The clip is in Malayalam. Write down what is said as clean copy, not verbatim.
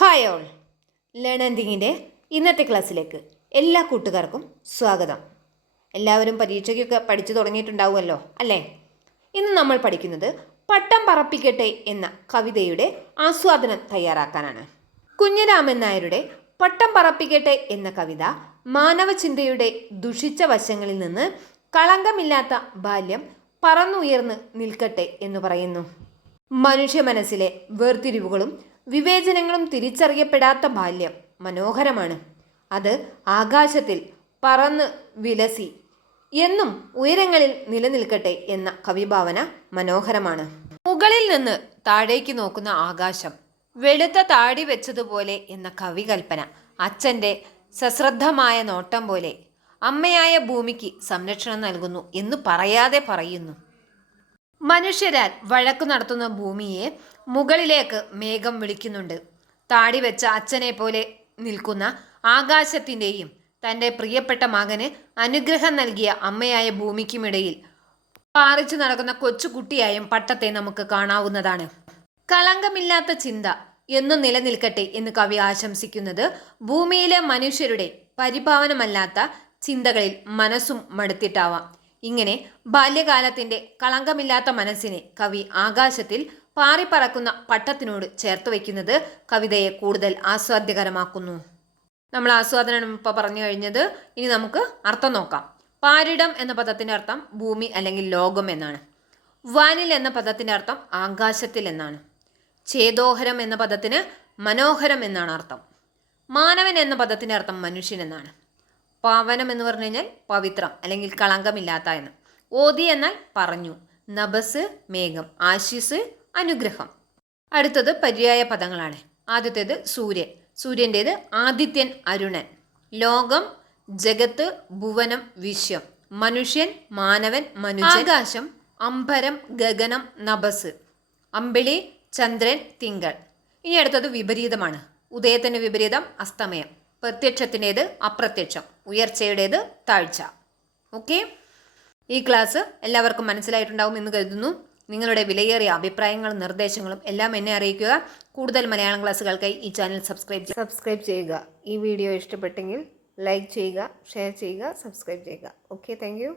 ഹായ് ഓൾ, ലേൺ ആൻഡ് തിങ്കിൻ്റെ ഇന്നത്തെ ക്ലാസ്സിലേക്ക് എല്ലാ കൂട്ടുകാർക്കും സ്വാഗതം. എല്ലാവരും പരീക്ഷയ്ക്കൊക്കെ പഠിച്ചു തുടങ്ങിയിട്ടുണ്ടാവുമല്ലോ അല്ലേ? ഇന്ന് നമ്മൾ പഠിക്കുന്നത് പട്ടം പറപ്പിക്കട്ടെ എന്ന കവിതയുടെ ആസ്വാദനം തയ്യാറാക്കാനാണ്. കുഞ്ഞിരാമൻ നായരുടെ പട്ടം പറപ്പിക്കട്ടെ എന്ന കവിത മാനവചിന്തയുടെ ദുഷിച്ച വശങ്ങളിൽ നിന്ന് കളങ്കമില്ലാത്ത ബാല്യം പറന്നുയർന്ന് നിൽക്കട്ടെ എന്ന് പറയുന്നു. മനുഷ്യ മനസ്സിലെ വേർതിരിവുകളും വിവേചനങ്ങളും തിരിച്ചറിയപ്പെടാത്ത ബാല്യം മനോഹരമാണ്. അത് ആകാശത്തിൽ പറന്ന് വിലസി എന്നും ഉയരങ്ങളിൽ നിലനിൽക്കട്ടെ എന്ന കവിഭാവന മനോഹരമാണ്. മുകളിൽ നിന്ന് താഴേക്ക് നോക്കുന്ന ആകാശം വെളുത്ത താടി വെച്ചതുപോലെ എന്ന കവികൽപ്പന അച്ഛൻ്റെ സശ്രദ്ധമായ നോട്ടം പോലെ അമ്മയായ ഭൂമിക്ക് സംരക്ഷണം നൽകുന്നു എന്ന് പറയാതെ പറയുന്നു. മനുഷ്യരാൽ വഴക്കു നടത്തുന്ന ഭൂമിയെ മുകളിലേക്ക് മേഘം വിളിക്കുന്നുണ്ട്. താടി വെച്ച അച്ഛനെ പോലെ നിൽക്കുന്ന ആകാശത്തിൻ്റെയും തൻ്റെ പ്രിയപ്പെട്ട മകന് അനുഗ്രഹം നൽകിയ അമ്മയായ ഭൂമിക്കുമിടയിൽ പാറിച്ചു നടക്കുന്ന കൊച്ചുകുട്ടിയായും പട്ടത്തെ നമുക്ക് കാണാവുന്നതാണ്. കളങ്കമില്ലാത്ത ചിന്ത എന്നും നിലനിൽക്കട്ടെ എന്ന് കവി ആശംസിക്കുന്നത് ഭൂമിയിലെ മനുഷ്യരുടെ പരിപാവനമല്ലാത്ത ചിന്തകളിൽ മനസ്സും മടുത്തിട്ടാവാം. ഇങ്ങനെ ബാല്യകാലത്തിൻ്റെ കളങ്കമില്ലാത്ത മനസ്സിനെ കവി ആകാശത്തിൽ പാറിപ്പറക്കുന്ന പട്ടത്തിനോട് ചേർത്ത് വയ്ക്കുന്നത് കവിതയെ കൂടുതൽ ആസ്വാദ്യകരമാക്കുന്നു. നമ്മൾ ആസ്വാദനം ഇപ്പോൾ പറഞ്ഞു കഴിഞ്ഞത്, ഇനി നമുക്ക് അർത്ഥം നോക്കാം. പാരിടം എന്ന പദത്തിൻ്റെ അർത്ഥം ഭൂമി അല്ലെങ്കിൽ ലോകം എന്നാണ്. വാനിൽ എന്ന പദത്തിൻ്റെ അർത്ഥം ആകാശത്തിൽ എന്നാണ്. ചേതോഹരം എന്ന പദത്തിന് മനോഹരം എന്നാണ് അർത്ഥം. മാനവൻ എന്ന പദത്തിൻ്റെ അർത്ഥം മനുഷ്യൻ എന്നാണ്. പാവനം എന്ന് പറഞ്ഞു കഴിഞ്ഞാൽ പവിത്രം അല്ലെങ്കിൽ കളങ്കമില്ലാത്ത എന്ന്. ഓതി എന്നാൽ പറഞ്ഞു. നഭസ് മേഘം, ആശിസ് അനുഗ്രഹം. അടുത്തത് പര്യായ പദങ്ങളാണ്. ആദ്യത്തേത് സൂര്യൻ, സൂര്യൻ്റേത് ആദിത്യൻ അരുണൻ. ലോകം ജഗത്ത് ഭുവനം വിശ്വം. മനുഷ്യൻ മാനവൻ മനുഷ്യൻ. ആകാശം അംബരം ഗഗനം നഭസ്. അമ്പിളി ചന്ദ്രൻ തിങ്കൾ. ഇനി അടുത്തത് വിപരീതമാണ്. ഉദയത്തിൻ്റെ വിപരീതം അസ്തമയം. പ്രത്യക്ഷത്തിൻ്റേത് അപ്രത്യക്ഷം. ഉയർച്ചയുടേത് താഴ്ച. ഓക്കെ, ഈ ക്ലാസ് എല്ലാവർക്കും മനസ്സിലായിട്ടുണ്ടാവും എന്ന് കരുതുന്നു. നിങ്ങളുടെ വിലയേറിയ അഭിപ്രായങ്ങളും നിർദ്ദേശങ്ങളും എല്ലാം എന്നെ അറിയിക്കുക. കൂടുതൽ മലയാളം ക്ലാസ്സുകൾക്കായി ഈ ചാനൽ സബ്സ്ക്രൈബ് ചെയ്യുക. ഈ വീഡിയോ ഇഷ്ടപ്പെട്ടെങ്കിൽ ലൈക്ക് ചെയ്യുക, ഷെയർ ചെയ്യുക, സബ്സ്ക്രൈബ് ചെയ്യുക. Okay, thank you.